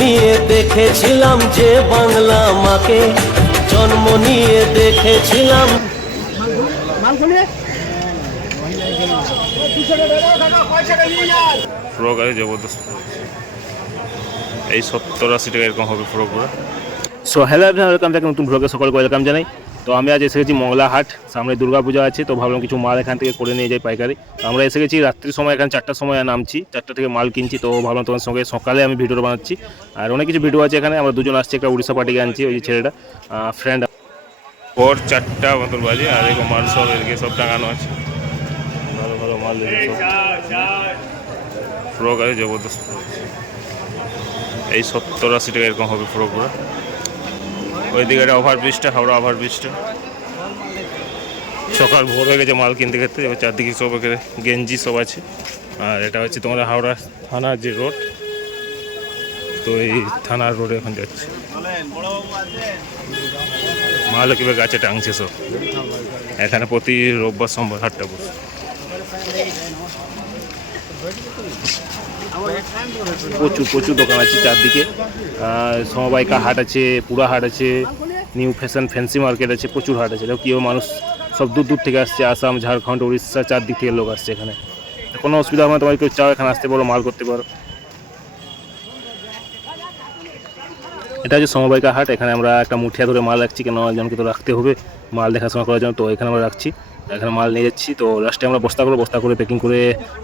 নিয়ে দেখেছিলাম যে বাংলা মাকে, জন্ম নিয়ে দেখেছিলাম। ফ্রক আছে জবরদস্ত, এই 70-80 টাকা এরকম হবে ফ্রকগুলো। So hello everyone, welcome back নতুন ব্লগে সকলকে ওয়েলকাম জানাই। তো আমি আজ এসে গেছি মংলা হাট, সামনে দুর্গাপূজা আছে, তো ভাবলাম কিছু মাল এখান থেকে করে নিয়ে যাই পাইকারি। তো আমরা এসে গেছি রাত্রির সময়, এখানে 4টার সময় নামছি, 4টা থেকে মাল কিনছি। তো ভাবলাম তোমার সঙ্গে সকালে আমি ভিডিওটা বানাচ্ছি। আর অনেক কিছু ভিডিও আছে এখানে, আমরা দুজন আসছি, একটা উড়িষ্যা পার্টিকে আনছি, ওই যে ছেলেটা ফ্রেন্ড। পর 4টা মতন বাজে, আর এরকম মাল সব এদিকে সব টাঙানো আছে, ভালো ভালো মাল দেখে সব। ফ্রক আছে জবরদস্ত, এই 70-80 টাকা এরকম হবে ফ্রকগুলো। ওইদিকে একটা ওভারব্রিজটা, হাওড়া ওভারব্রিজটা। সকাল ভোর হয়ে গেছে মাল কিনতে খেতে, এবার চারদিকে সব এখানে গেঞ্জি সব আছে। আর এটা হচ্ছে তোমার হাওড়া থানার যে রোড, তো এই থানার রোডে এখন যাচ্ছে মাল কিভাবে গাছে টাঙছে সব। এখানে প্রতি রোববার সোমবার হাটটা বসে। প্রচুর প্রচুর দোকান আছে চারদিকে, সমবায়িকা হাট আছে, পুরা হাট আছে, নিউ ফ্যাশন ফ্যান্সি মার্কেট আছে, প্রচুর হাট আছে। কেউ মানুষ সব দূর দূর থেকে আসছে, আসাম, ঝাড়খণ্ড, উড়িষ্যা, চারদিক থেকে লোক আসছে এখানে। কোনো অসুবিধা হবে না, তোমার কেউ চাও এখানে আসতে পারো, মাল করতে পারো। এটা হচ্ছে সমবায়িকা হাট, এখানে আমরা একটা মুঠিয়া ধরে মাল রাখছি, কেন একজনকে তো রাখতে হবে মাল দেখাশোনা করার জন্য। তো এখানে আমরা রাখছি, এখানে মাল নিয়ে যাচ্ছি। তো লাস্টে আমরা বস্তা করে প্যাকিং করে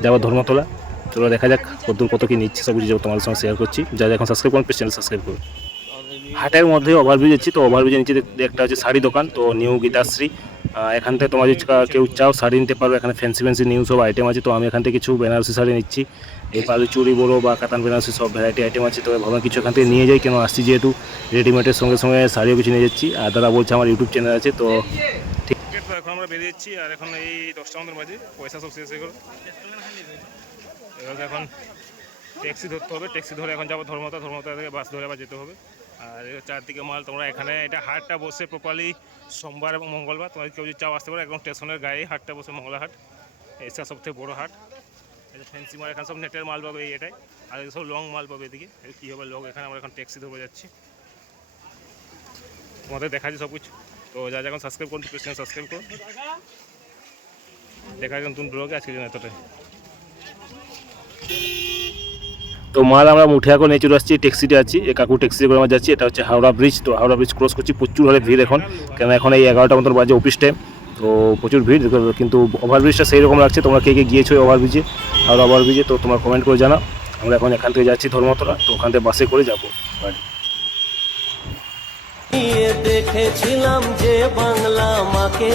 যাবো ধর্মতলা। তো দেখা যাক কত কি নিচ্ছে, সব কিছু তোমাদের সঙ্গে শেয়ার করছি। যারা এখন সাবস্ক্রাইব করুন, চ্যানেল সাবস্ক্রাইব করুন। হাটের মধ্যে ওভারব্রিজ আছে, তো ওভারব্রিজের নিচে একটা হচ্ছে শাড়ি দোকান, তো নিউ গীতাশ্রী। এখান থেকে তোমার যদি কেউ চাও শাড়ি নিতে পারো, এখানে ফ্যান্সি নিউ সব আইটেম আছে। তো আমি এখান থেকে কিছু বেনারসি শাড়ি নিচ্ছি, এই পালু চুড়ি বড়ো বা কাতান বেনারসি সব ভ্যারাইটি আইটেম আছে। তো ভাবলাম কিছু এখান থেকে নিয়ে যাই, কেন আসছি যেহেতু রেডিমেডের সঙ্গে সঙ্গে শাড়িও কিছু নিয়ে যাচ্ছি। আর দাদা বলছে আমার ইউটিউব চ্যানেল আছে, তো ঠিক। তো এখন আমরা বেরিয়ে যাচ্ছি, আর এখন এই 10টা মতো বাজে, পয়সা সব শেষ হয়ে গেল। এবার এখন ট্যাক্সি ধরতে হবে, ট্যাক্সি ধরে এখন যাবো ধর্মতলা থেকে বাস ধরে আবার যেতে হবে। আর চারদিকে মাল তোমরা এখানে, এটা হাটটা বসে প্রপারলি সোমবার এবং মঙ্গলবার। তোমরা কেউ যদি চাও আসতে পারো, একদম স্টেশনের গায়ে হাটটা বসে, মঙ্গলা হাট। এটা সবথেকে বড়ো হাট। এটা ফ্যান্সি মাল, এখানে সব নেটের মাল পাবে এটাই, আর সব লং মাল পাবে এদিকে। কী হবে লং, এখানে আমরা এখন ট্যাক্সি ধরে যাচ্ছি, তোমাদের দেখাচ্ছি সব কিছু। তো যা এখন সাবস্ক্রাইব করুন, প্লিজ সাবস্ক্রাইব করুন। দেখা যায় নতুন ব্লগে, আজকের জন্য এতটাই। তো মাল আমরা মুঠিয়া করে নিয়ে চলে আসছি, ট্যাক্সিতে আছি, এই কাকু ট্যাক্সি করে আমরা যাচ্ছি। এটা হচ্ছে হাওড়া ব্রিজ, তো হাওড়া ব্রিজ ক্রস করছি, প্রচুর হারে ভিড় এখন, কেন এখন এই 11টা মতন বাজে অফিস টাইম। তো প্রচুর ভিড়, কিন্তু ওভারব্রিজটা সেই রকম লাগছে। তোমরা কে গিয়েছো ওভারব্রিজে, হাওড়া ওভারব্রিজে, তো তোমার কমেন্ট করে জানাও। আমরা এখন এখান থেকে যাচ্ছি ধর্মতলা, তো ওখান থেকে বাসে করে যাবো বাড়ি। দেখেছিলাম যে বাংলা মাকে।